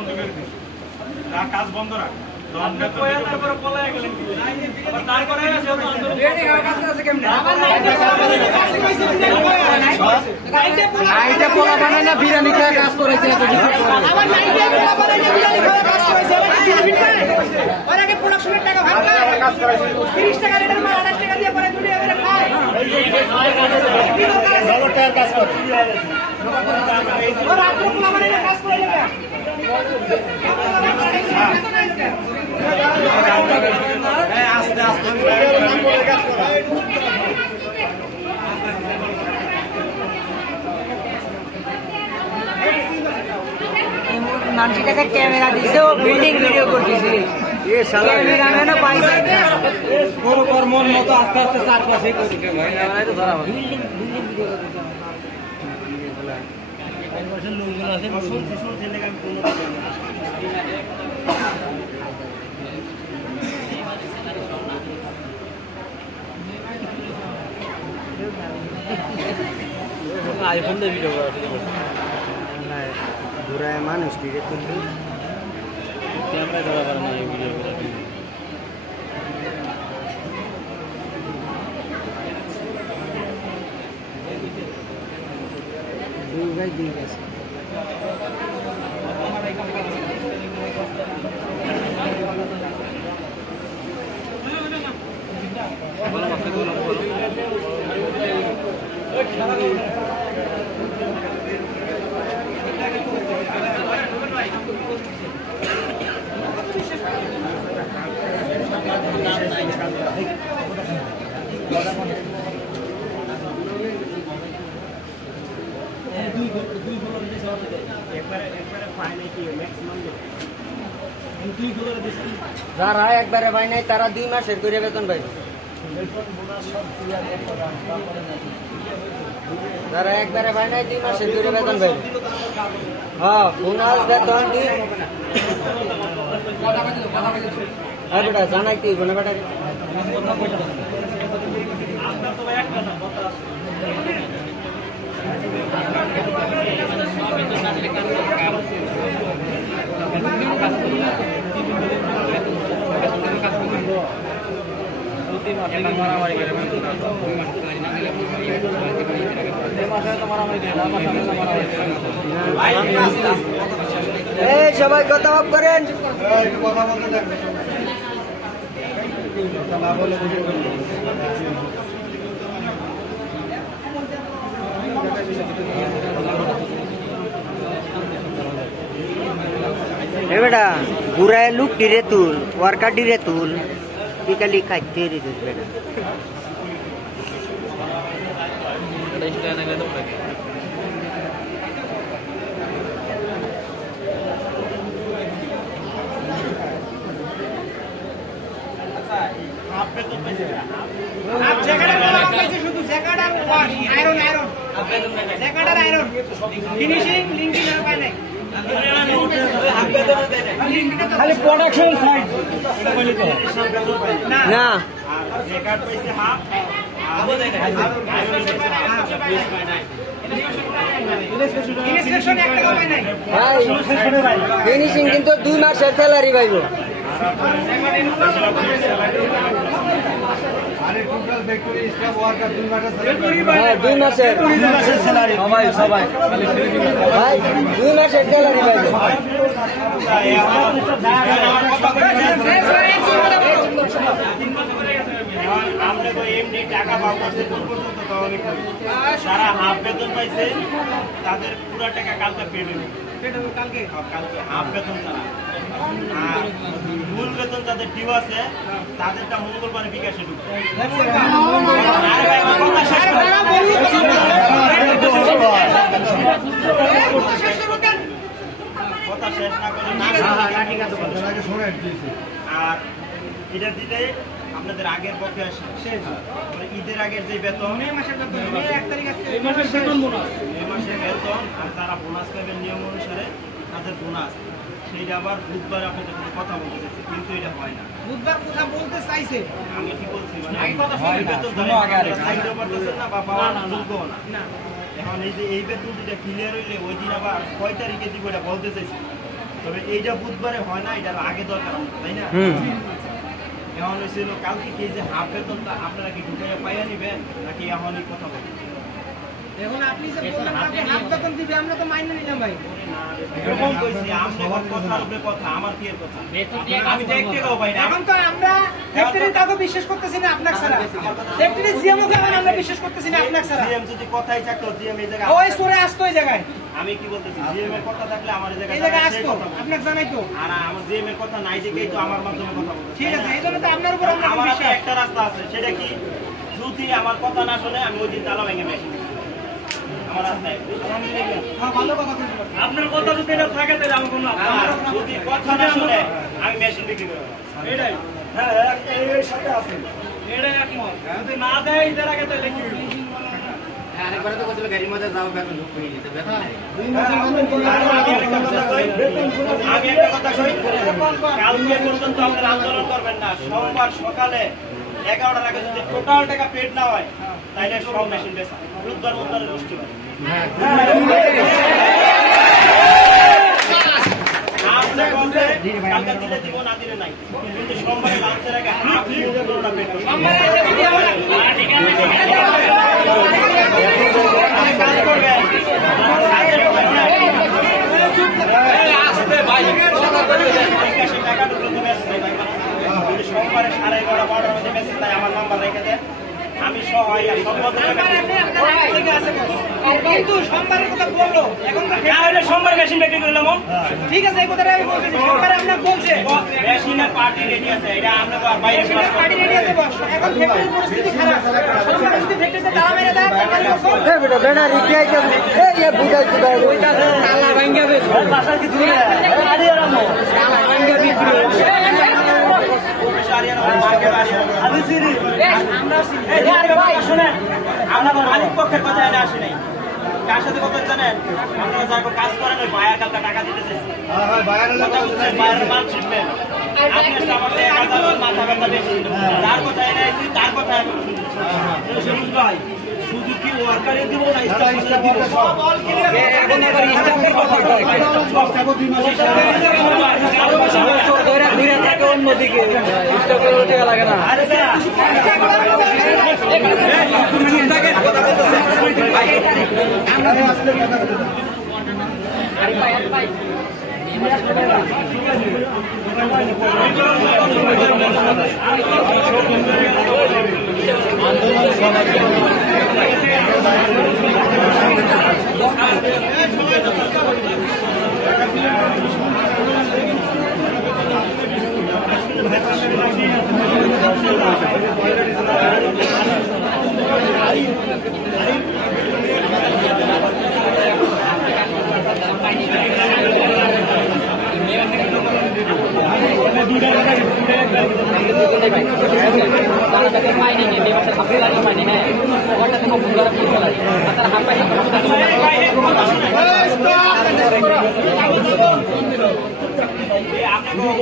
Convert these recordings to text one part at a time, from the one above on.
বন্ধ করে দিস, কাজ বন্ধ রাখ। বিরিয়ানি খেয়ে কাজ করেছে, প্রোডাকশনের টাকা ভাগ 30 টাকা রেটের মাল 28 টাকা দিয়ে পরে দুটো এবারে খায় কাজ করে আর আপনি আমার এটা কাজ করে দেবে আস্তে আস্তে মানুষটাকে ক্যামেরা দিছে ও বিল্ডিং ভিডিও করতেছে ক্যামেরাম্যানও পাইছে বড় কর্মর মতো আস্তে আস্তে চারপাশে করছে ভাই না তো ধরা হবে বিল্ডিং ভিডিও করতেছে লোকজন আছে শুনছে লেগে আমি কোনো আইফোন দিয়ে ভিডিও করা না ঘুরায় মানুষ দিকে কিন্তু ক্যামেরা ধরা পারে না এই ভিডিও করা দুই ভাই দিন গেছে যারা একবারে পাই নাই তারা 2 মাসের করে বেতন পাইবে যারা একবারে পাই নাই 2 মাসের করে বেতন পাইবে হ্যাঁ বোনাস বেতন হ্যাঁ বেটা জানাই তুই বোনা বেটা সবাই কথা অফ করেন बेटा बुरा लुक डिरे तुल वर्का डिरे तुल टिकली खाते रे बेटा आप जैकेट पैसे শুধু জ্যাকেট আর ওয়াশ আয়রন জ্যাকেট আর আয়রন ফিনিশিং লিংকিং আর পায় নাই খালি প্রোডাকশন সাইড এটা বলি তো না আর জ্যাকেট পয়সা হাফ আবো দেয় না আয়রন পয়সা প্লিজ পায় নাই ইনস্ট্রাকশন একটা পায় নাই ভাই ফিনিশিং কিন্তু 2 মাসের স্যালারি পাইবো আরে টোটাল ফ্যাক্টরি স্টাফ ওয়ার্কার 2 মাসের স্যালারি হ্যাঁ 2 মাসের স্যালারি সবাই ভাই 2 মাসের স্যালারি পাইবে আমরা তো এমনি টাকা পাবো পর্যন্ত তো অনেক সারা হাফ বেতন পাইছে তাদের পুরো টাকা কালকে পেড হবে কালকে হাফ বেতন ছাড়া আর মূল বেতন যাদের ডিউ আছে তাদেরটা মঙ্গলবার বিকাশে ঢুকবে কথা শেষ না করে আর এটা দিলে আপনাদের আগের পক্ষে শেষ ঈদের আগের যে বেতন মে মাসের বেতন মে 1 তারিখ আছে এই মাসের বেতন বোনাস এই মাসের বেতন আর তারা বোনাস পাবেন নিয়ম অনুসারে তাদের বোনাস সেইটা আবার বুধবার আপনাদের সাথে কথা বলতে চাইছে কিন্তু এটা হয় না বুধবার কথা বলতে চাইছে আমি কি বলছি মানে এই কথা শুনে বেতন ধরে আগে আরে চাইতে পারতেছেন না বা পাওয়ার যোগ্য না এখন এই যে এই বেতনটা ক্লিয়ার হইলে ওই দিন আবার কয় তারিখে দিব এটা বলতে চাইছে তবে এইটা বুধবারে হয় না, এটার আগে দরকার, তাই না? এখন হয়েছিল কালকে কি যে হাফ বেতনটা আপনারা কি ঢুকাইয়া পাইয়া নিবেন নাকি এখনই কথা বলবেন? এখন আপনি যে বললেন আপনি হাফ বেতন দিবে, আমরা তো মাইনে নিলাম ভাই। এরকম কইছি, আপনি কথার উপরে কথা, আমার কি এর কথা? আমি তো এক টাকাও পাই না। এখন তো আমরা ফ্যাক্টরির কাউকে বিশ্বাস করতেছি না আপনাকে ছাড়া, ফ্যাক্টরির জিএমও কে আমরা বিশ্বাস করতেছি না আপনাকে ছাড়া। জিএম যদি কথাই থাকতো, জিএম এই জায়গায় ওই সরে আসতো এই জায়গায়। আমি কি বলতেছি, জিএম এর কথা থাকলে আমার এই এই জায়গায় জায়গায় আসতো, আপনাকে জানাই তো। আর আমার জিএম এর কথা নাই দেখেই তো আমার মাধ্যমে কথা বলতে। ঠিক আছে, এই জন্য তো আপনার উপর আমরা আমার বিশ্বাস। একটা রাস্তা আছে, সেটা কি যদি আমার কথা না শুনে আমি ওই দিন তালা ভেঙে মেশিন আমার রাস্তায়। হ্যাঁ, ভালো কথা বলছেন। আপনার কথা যদি এটা থাকে তাহলে আমি কোনো যদি কথা না শুনে আমি মেশিন বিক্রি করবো। এটাই হ্যাঁ, এই সাথে আছে। এটাই একমত। যদি না দেয় ঈদের আগে তাহলে কি হইব? আরেকবার তো বলছিল গাড়ির মধ্যে যাও বেতন ঢুক করে নিতে বেতন নাই আমি একটা কথা কই, কালকে পর্যন্ত আপনারা আন্দোলন করবেন না। সোমবার সকালে 11টার আগে যদি টোটাল টাকা পেড না হয় তাহলে সব মেশিন বেচা বুধবার বুধবার গোষ্ঠী হয়। কালকে দিলে দিব, না দিলে নাই, কিন্তু সোমবারে লাঞ্চের আগে হাফ পুরোটা পেড কাজ করবেন। টাকা ঢুকলো তো মেসেজ দেয়, সোমবারে 11:30-12টার মধ্যে মেসেজ দেয়, আমার নাম্বার রেখে দেন, আমি সহ কিন্তু সোমবারের কথা বললো, এখন তো সোমবার মেশিন বিক্রি করলাম। ঠিক আছে, এই কথাটা আমি বলতেছি। সোমবারে আপনাকে বলছে মেশিনের পার্টি রেডি আছে, এটা আমরা তো আর বাইরে পার্টি রেডি আছে বস। এখন ফ্যাক্টরির পরিস্থিতি খারাপ, সোমবারে যদি ফ্যাক্টরিতে তালা মেরে দেয় তাহলে আমরা মালিক পক্ষের কথা এনে আসি নাই। কার সাথে কথা জানেন? আপনারা যারা কাজ করেন ওই বায়ার কালকে টাকা দিতে চাইছি, বায়ারের মাল শিখবেন। আপনি আমাদের 1000 মাথা ব্যথা বেশি, যার কথা এনে আসছি তার কথা শুধু কি ওয়ার্কারে দিব না অন্যদিকে লাগে না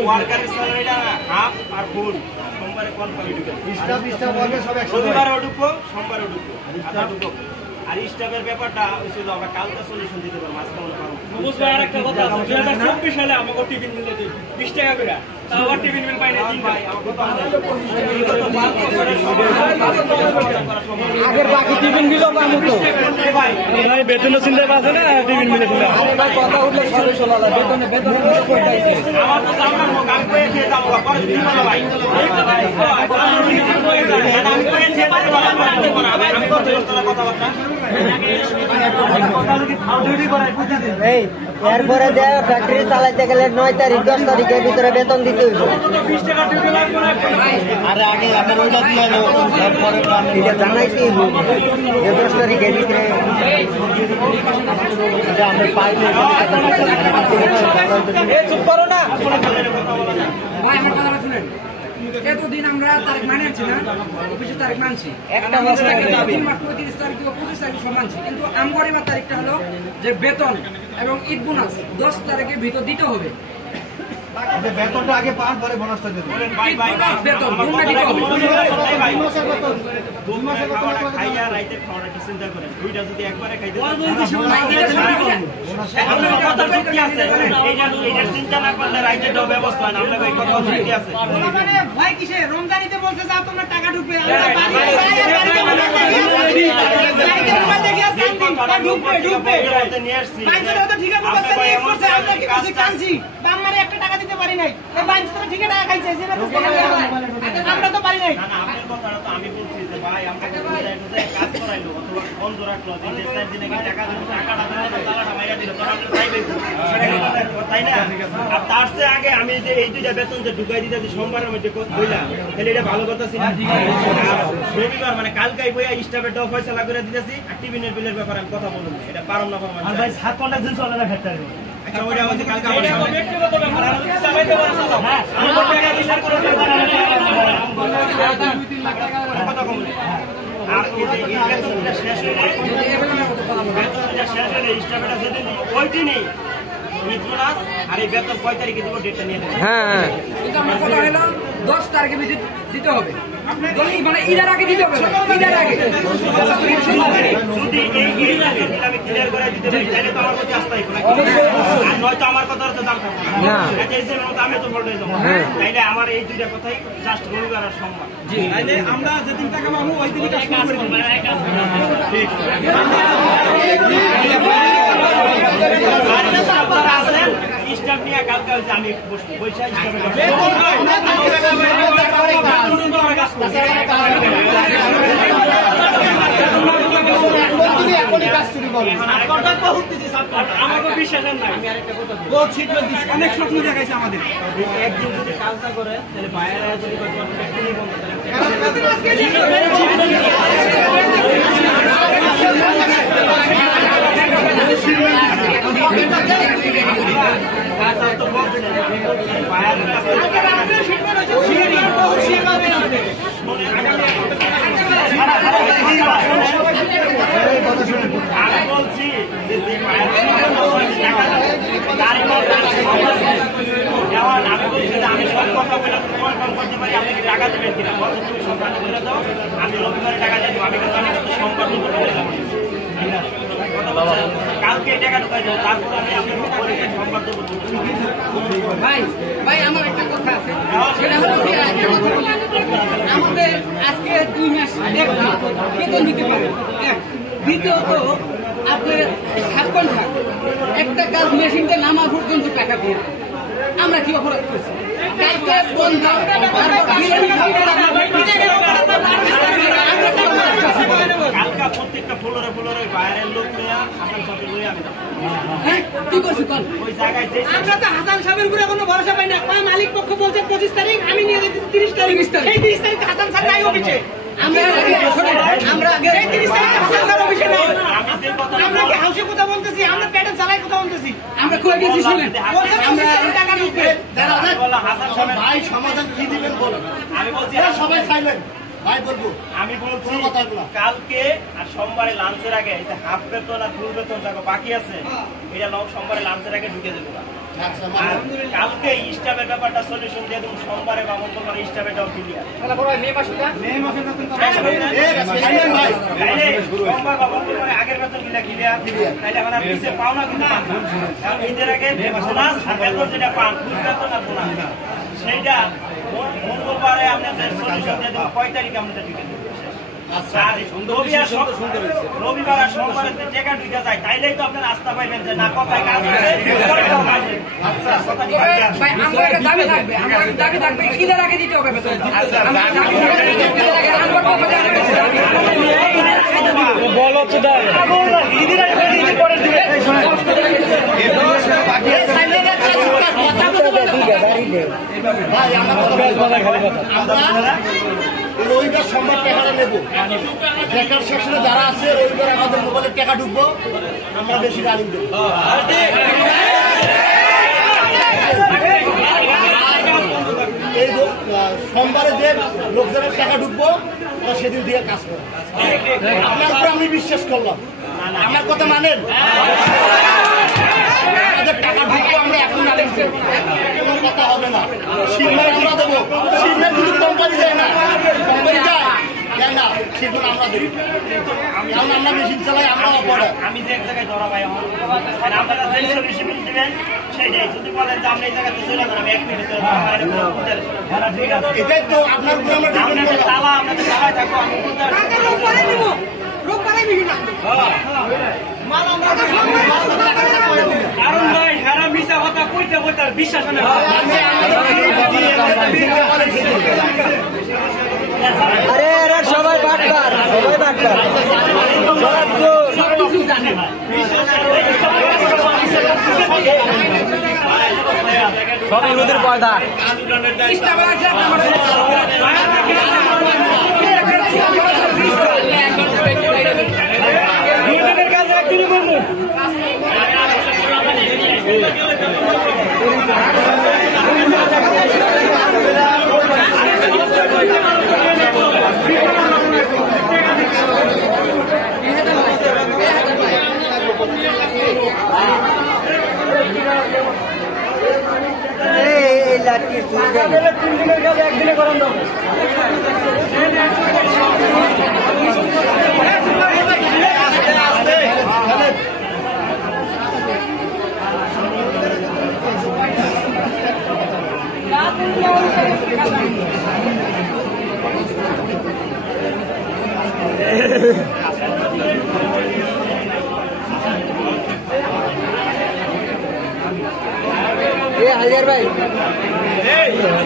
ওয়ার্কারের স্যালারিটা হাফ আর ফুল সোমবারে কনফার্ম রবিবারে ঢুকবো, সোমবারে ঢুকবো, আধা ঢুকবো। আর স্টাফের ব্যাপারটা হচ্ছে আমরা কালকে সলিউশন দিতে পারবো, আজকে মনে পারবো। আরেকটা কথা আছে, 2024 সালে আমাকে টিফিন মিলে দিই 20 টাকা করে, তাও আবার টিফিন মিল পাই না। ভাই আমার কথা আগের বাকি টিফিন দিল ভাই বেতনের চিন্তা আছে না, টিফিন মিলে দিলাম। কথা উঠলে সলিউশন আলাদা বেতনে আমার তো আমার মুখ আমি পেয়ে খেয়ে যাবো, পরে দিব না ভাই। আমি পেয়ে খেয়ে যাবো, আমি করতে কথাবার্তা এই এরপরে ফ্যাক্টরি চালাইতে গেলে 9 তারিখ 10 তারিখের ভিতরে বেতন দিতে হইব। আরে আগে আপনার ওইটা দিয়ে এটা জানাইতে হইব যে 10 তারিখের ভিতরে আমরা পাই না। চুপ করো না এতদিন আমরা তারিখ মানে আছি না, অফিসের তারিখ মানছি, একটা 30 তারিখ 35 তারিখ 25 তারিখ সব মানছি, কিন্তু আমগরিমার তারিখটা হলো যে বেতন এবং ঈদ বোনাস 10 তারিখের ভিতর দিতে হবে। বেতনটা আগে পান পরে বোনাসটা দেবেন। খাইয়া রাইতে খাওয়াটা কি চিন্তা করেন? দুইটা যদি একবারে খাইতে চিন্তা না করলে রাইতে ব্যবস্থা হয় না। আমরা আছে ভাই কিসে রমজানিতে বলছে যা তোমরা টাকা ঢুকবে একটা টাকা দিতে পারি নাই ঠিক টাকা খাইছে আমরা তো পারি নাই। আপনার কথাটা তো আমি বলছি যে ভাই আমাকে কাজ করাইলো অথবা বন্ধ রাখলো, 3-4 দিন আগে টাকা দিল, টাকাটা দিল না, তালাটা মাইরা দিল, তাই না? আর তার চেয়ে আগে আমি যে এই দুইটা বেতন যে ঢুকাই দিতেছি সোমবারের মধ্যে বইলাম, তাহলে এটা ভালো কথা ছিল। রবিবার মানে কালকাই বইয়া স্টাফের ডব ফয়সালা করে দিতেছি। আর টিফিনের বিলের ব্যাপারে আমি কথা বলুন, এটা পারম না পারম ভাই 7 ঘন্টা দিন চলে না ফ্যাক্টরি। আচ্ছা ওইটা হচ্ছে কালকে আমার ব্যক্তিগত ব্যাপার, আমি কি চালাইতে পারবো না। আমি টাকা বিচার করে কথা বলুন। আর এই যে এই বেতনটা শেষ হলে স্টাফেটা যেদিন ওই দিনই ঈদ বোনাস আর এই বেতন 5 তারিখে দিব, ডেটটা নিয়ে দেবেন। হ্যাঁ কিন্তু আমার কথা হলো 10 তারিখে দিতে হবে, মানে ঈদের আগে দিতে হবে, ঈদের আগে। যদি এই আমি ক্লিয়ার করে দিতে পারি তাহলে তো আমার প্রতি আস্থা থাকবে না, আর নয়তো আমার কথার তো দাম থাকবে না। এই যে আমি তো বলতে যাবো, তাইলে আমার এই দুইটা কথাই জাস্ট রবিবার আর সোমবার। তাইলে আমরা যেদিন টাকা পাবো ওই দিনই কাজ করব। ঠিক আপনারা আছেন স্টাফ নিয়ে কালকে হচ্ছে আমি বৈশা স্টাফের আমাকে বিশ্বাস নাই। অনেক স্বপ্ন দেখাইছে আমাদের। একদিন যদি কাজটা করে তাহলে বাইরে যদি আমি বলছি যে আমি বলছি যে আমি সব কথা বলে কনফার্ম করতে পারি আপনি কি টাকা দেবেন কিনা। তুমি সোমবার বলে দাও, আমি রবিবারে টাকা দেবো। আমি কিন্তু সোমবার বলে দেবো, কালকে টাকা ঢুকাই দেবো, তারপর আমি আপনার সোমবার দেবো। ভাই আমার একটা কথা আছে, সেটা হলো একটা কথা বলি, আমাদের আজকে 2 মাস বেতন দিতে পারে। দ্বিতীয়ত আপনার 7 ঘন্টা একটা কাজ মেশিনতে নামা পর্যন্ত টাকা দিয়ে আমরা কি অপরাধ করছি? কালকা প্রত্যেকটা ফ্লোরে ফ্লোরে বাইরের লোক হাসান সাহেব লই আমি কি করছি কল ওই জায়গায় যে আমরা তো হাসান সাহেবের উপরে কোনো ভরসা পাই না। মালিক পক্ষ বলছে 25 তারিখ, আমি নিয়ে যেতে 30 তারিখ। এই 30 তারিখ হাসান সাহেব নাই অফিসে। আমরা আগে 30 তারিখ হাসান সাহেব অফিসে নাই। আমি যে কথা আমরা কি হাউসে কথা বলতেছি, আমরা পেটে চালাই কথা বলতেছি। আমরা কই গেছি শুনেন, আমরা টাকা ঢুকবে। আমি বললাম হাসান সাহেব ভাই সমাধান কি দিবেন বলেন। আমি বলছি সবাই খাইবেন ভাই বলবো। আমি বলছি কালকে আর সোমবারে লাঞ্চের আগে এই যে হাফ বেতন আর ফুল বেতন যা বাকি আছে এটা সোমবারে লাঞ্চের আগে ঢুকে দেবো। আর কালকে স্টাফের ব্যাপারটা সলিউশন দিয়ে দেবো, সোমবারে বা মঙ্গলবারে স্টাফেরটাও ক্লিয়ার। সোমবার বা মঙ্গলবারে আগের বেতন কিনা ক্লিয়ার, তাইলে এখন আপনি পিছিয়ে পাও না কিন্তু পান না। কারণ ঈদের আগে বোনাস আর বেতন যেটা পান ফুল বেতন আর বোনাস সেইটা মঙ্গলবারে আপনাদের সলিউশন দিয়ে দেবো। 5 তারিখে আপনাদের ঢুকে দেবো। রবিবার আর সোমবারে টাকা ঢুকে যায়, তাইলেই তো আপনার আস্থা পাইবেন যে না কথায় কাজ হবে। ভাই আমরা একটা দাবি থাকবে, আমরা একটা দাবি থাকবে ঈদের আগে দিতে হবে বেতন। বলো তো দাও ঈদের আগে দিতে পরে দিবে। ভাই আমরা রবিবার সোমবার টাকাটা নেবো, দেখার সেকশনে যারা আছে রবিবার আমাদের মোবাইলে টাকা ঢুকবো, আমরা বেশি রানিং দেবো। এই সোমবারে যে লোকজনের টাকা ঢুকবো ওরা সেদিন দিয়ে কাজ করবো। আপনার উপরে আমি বিশ্বাস করলাম, আমার কথা মানেন। টাকা ঢুকবো আমরা এখন রানিং দেবো। কথা হবে না। সিগন্যাল আমরা দেবো, সিগন্যাল কিন্তু কোম্পানি দেয় না, কোম্পানি দেয় না, সিগন্যাল আমরা দেবো। কারণ আমরা মেশিন চালাই, আমরা অপারেটর। আমি যে এক জায়গায় ধরা পাই আপনারা যে সলিউশন দিবেন সেইটাই। যদি বলেন যে আমরা এই জায়গাতে চলে যাবেন, আমি 1 মিনিট এটাই তো আপনার উপরে আমরা ডিপেন্ড আপনাদের করলাম। তালা আপনাদের তালায় থাকবো, আমি কারণ ভাই হেরা মিশা কথা কইতে কইতে আর বিশ্বাস হয় না। আরে এরা সবাই বাটবার, সবাই বাটবার, সব চোর। সবকিছু জানে সবই রোদের পয়দা। এই লাঠি সুইজা দিনের কাজ একদিনে করেন দাও। হাজার ভাই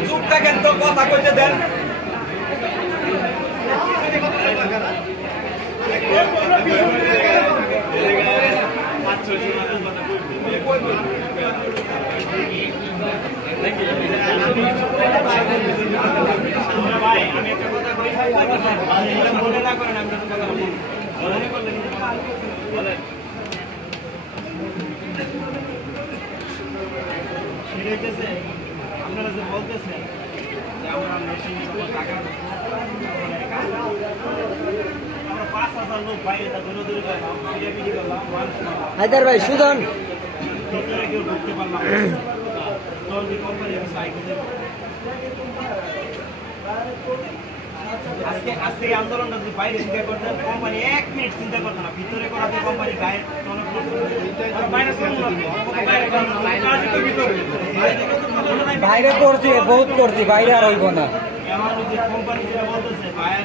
চুপ থাকেন তো, কথা কইতে দেন। ভাই আমি একটা কথা কই, মনে না করেন, আমি একটা কথা বলি, মনে করলেন বলেন। সেটা হইতেছে আপনারা যে বলতেছেন যে আমরা মেশিন টাকা আমরা 5,000 লোক বাইরে তা দূরে দূরে গেলাম, বিড়ি করলাম, হায়দার ভাই সুজন ভিতরে কেউ ঢুকতে পারলাম জলদি কোম্পানি আজকে আন্দোলনটা যদি বাইরে চিন্তা করতেন, কোম্পানি 1 মিনিট চিন্তা করতো না, ভিতরে করাতে কোম্পানি বাইরে বাইরে করছি, বহুত করছি, বাইরে আর হইব না। এমন যে কোম্পানি যেটা বলতেছে বাইরে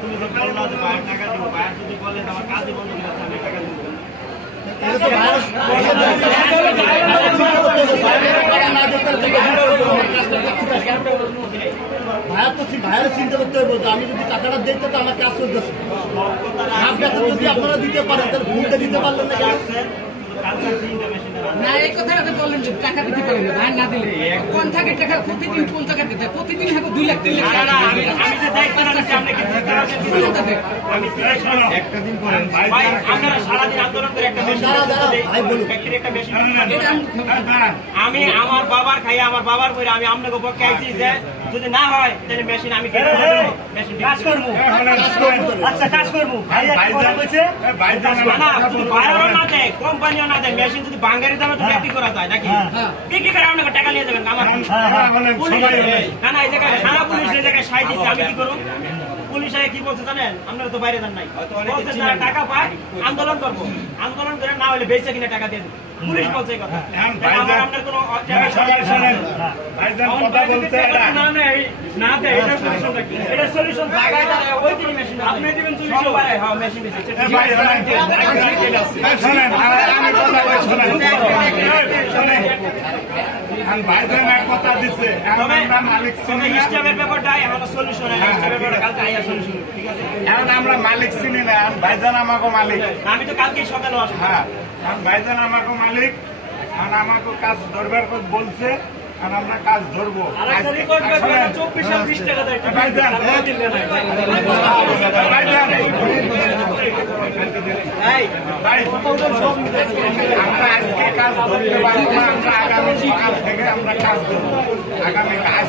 তুমি যে বলো না যে বাইরে টাকা দিব, বাইরে যদি বলে আমার কাজই বন্ধ করে দিচ্ছে, আমি টাকা দিব। ভাইয়ের চিন্তা করতে হবে, আমি যদি টাকাটা দেখতে তো আমার কাজ চলতেছে। যদি আপনারা দিতে পারেন তাহলে ভুলতে দিতে পারলেন না। না, এই কথাটা তো বললেন যে টাকা দিতে পারবেন না, ভাই না দিলে কোন থাকে টাকা প্রতিদিন কোন টাকা দিতে হয়? প্রতিদিন হবে 2 লাখ 3 লাখ টাকা। আমি যে দায়িত্ব নিচ্ছি, আপনি কি আমি একটা দিন করেন ভাই, আপনারা সারাদিন আন্দোলন করে একটা মেশিন একটা মেশিন আমি আমার বাবার খাই, আমার বাবার করে আমি আপনাকে পক্ষে আইছি যে যদি না হয় তাহলে মেশিন আমি মেশিন কাজ করবো। আচ্ছা কাজ করবো, বাইরেও না দেয়, কোম্পানিও না দেয়, মেশিন যদি বাঙালি দামে তো বিক্রি করা যায় নাকি? বিক্রি করে আপনাকে টাকা নিয়ে যাবেন। আমার না না, এই জায়গায় থানা পুলিশ এই জায়গায় সাই দিচ্ছে, আমি কি করবো? পুলিশ কি বলছে জানেন? আপনারা তো বাইরে যান নাই, বলছে যারা টাকা পায় আন্দোলন করবো, আন্দোলন করে না হলে বেঁচে কিনে টাকা দিয়ে দেবো। পুলিশ বলছে এই কথা। আপনার কোনো সলিউশন জায়গায় ওই দিনই মেশিন আপনি দিবেন সলিউশন। হ্যাঁ মেশিন দিচ্ছে। কথা দিচ্ছে এখন আমরা মালিক চিনি না, ভাইজান আমাকে মালিক। আমি তো কালকে সকালে আসবো। হ্যাঁ ভাইজান আমাকে মালিক, আর আমাকে কাজ ধরবার বলছে, আর আমরা কাজ ধরবো। আমরা আজকে কাজ ধরতে পারবো না, আমরা আগামী সকাল থেকে আমরা কাজ ধরবো। আগামী কাজ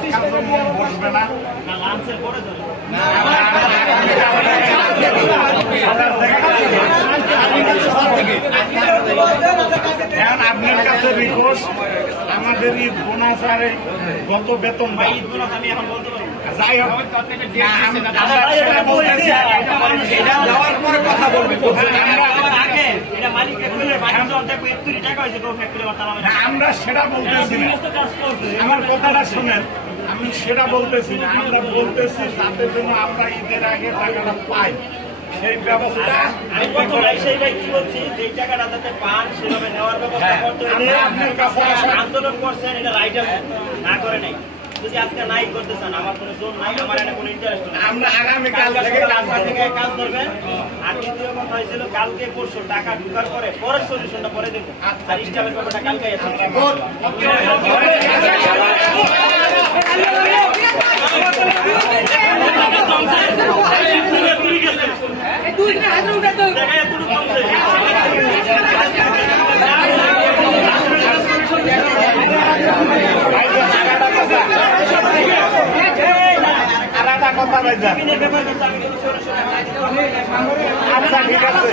বসবে না, লাঞ্চের পরে আমরা এখন আপনার কাছে রিকোয়েস্ট, আমাদের ঈদ বোনাস আর গত বেতন বা ঈদ বোনাস আমি এখন বলতে পারবো না। যাই হোক, সেটা বলতেছি, এটা দেওয়ার পরে কথা বলবি। আমার আগে এটা মালিককে খুলে বাড়ি চলতে 71 টাকা হয়েছে তো ফ্যাক্টরি বা তালা না, আমরা সেটা বলতেছি না। আমার কথাটা শুনেন, আমি সেটা বলতেছি না, আমরা বলতেছি যাতে জন্য আমরা ঈদের আগে টাকাটা পাই সেই ব্যবস্থা আমি কত ভাই সেই ভাই কি বলছি যে টাকাটা যাতে পান সেভাবে নেওয়ার ব্যবস্থা করতে হলে আপনার কাছে আন্দোলন করছেন, এটা রাইট আছে, না করে নাই। যদি আজকে নাই করতে চান, আমার কোনো জোর নাই, আমার এটা কোনো ইন্টারেস্ট নাই। আমরা আগামীকাল থেকে রাস্তা থেকে কাজ করবেন। আর দ্বিতীয় কথা হয়েছিল কালকে পরশু টাকা ঢুকার পরে পরের সলিউশনটা পরে দেবো। আর স্টাফের ব্যাপারটা কালকে আছে। কথা ভাইজান, আচ্ছা ঠিক আছে।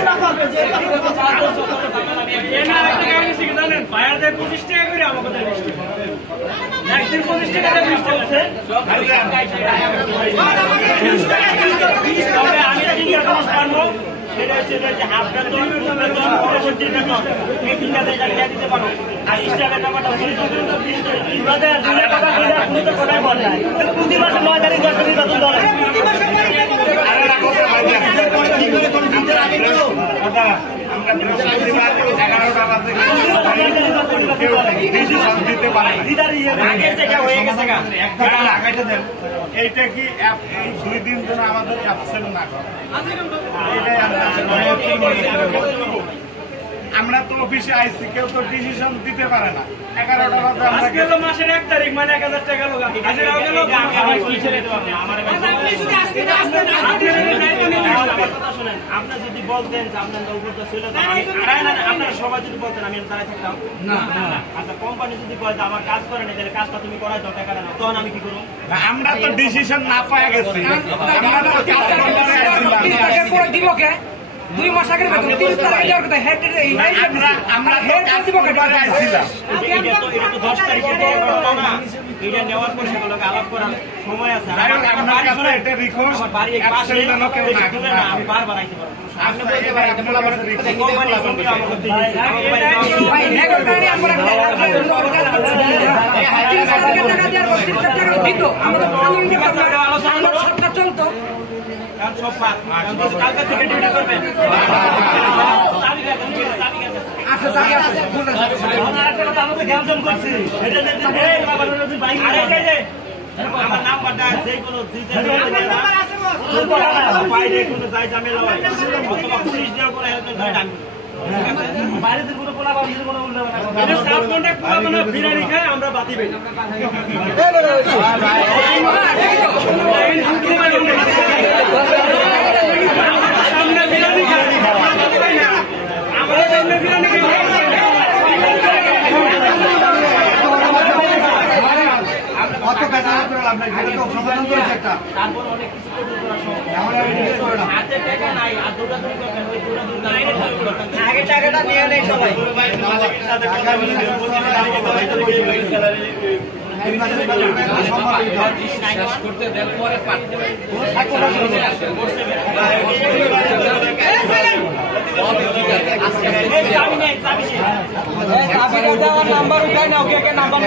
জানেন বায়ারদের 25 টাকা করে আমাকে দেয় 20 টাকা। একদিন 25 টাকা দিয়ে 20 টাকা আছে। তবে আমি কি জিনিস পারবো সেটা হচ্ছে যে আপনার তো পরবর্তী বেতন এই ঠিকাতে জায়গা দিতে পারো। আর স্টাফের টাকাটা টাকা কোথায় বল নাই প্রতি মাসে 9 তারিখ 10 তারিখ বেতন দেওয়া এইটা কি এই 2 দিন ধরে আমাদের অ্যাবসেন্ট না করে, আমরা তো অফিসে আইসি, কেউ তো ডিসিশন দিতে পারে না। 11টা বাজে আমরা গেল মাসের 1 তারিখ মানে 1000 টাকা লোক হাজিরাও গেল। আপনার যদি বলতেন যে আপনার উপরটা ছিল, আপনারা সবাই যদি বলতেন আমি দাঁড়ায় থাকতাম না। আচ্ছা কোম্পানি যদি বলতো আমার কাজ করে না, তাহলে কাজটা তুমি করাই দাও, টাকা দাও, তখন আমি কি করবো? আমরা তো ডিসিশন না পাই গেছি, আমরা তো কাজ দিব কে 2 মাস আগের বেতন 30 তারিখে দেওয়ার কথা। আমরা আইছিলাম, এটা তো 10 তারিখে দেওয়ার কথা না। এটা নেওয়ার পর সেগুলোকে আলাপ করার সময় আছে। আপনার কাছে এটা রিকোয়েস্ট, বাড়ি এক পাশে আমি বারবার আইতে পারবো। আপনি বলতে পারেন কোম্পানি আমাকে দিয়ে ভাই নেগর গাড়ি আমরা টাকা দেওয়ার পর 30 টাকা দিত, আমাদের কানুন দিয়ে আলোচনা সবটা চলতো। সব কালকে থেকে ডিউটি করবেন। আচ্ছা আমাকে জ্ঞাপন করছি আমার নাম্বারটা যে কোনো বাইরে কোনো যাই ঝামেলা হয় অথবা পুলিশ দেওয়া করে বাইরে কোনো কোনো বিরিয়ানি খায় আমরা বাতি পাই সামনে বিরিয়ানি খাই আমরা সামনে বিরিয়ানি খাই তারপর অনেক কিছু হাতে টাকা নাই আর দৌড়াদৌড়ি করবেন ওই দৌড়াদৌড়ি আগে টাকাটা নিয়ে নেই সবাই করতে দেন পরে নাম্বার উঠায় না ওকে নাম্বার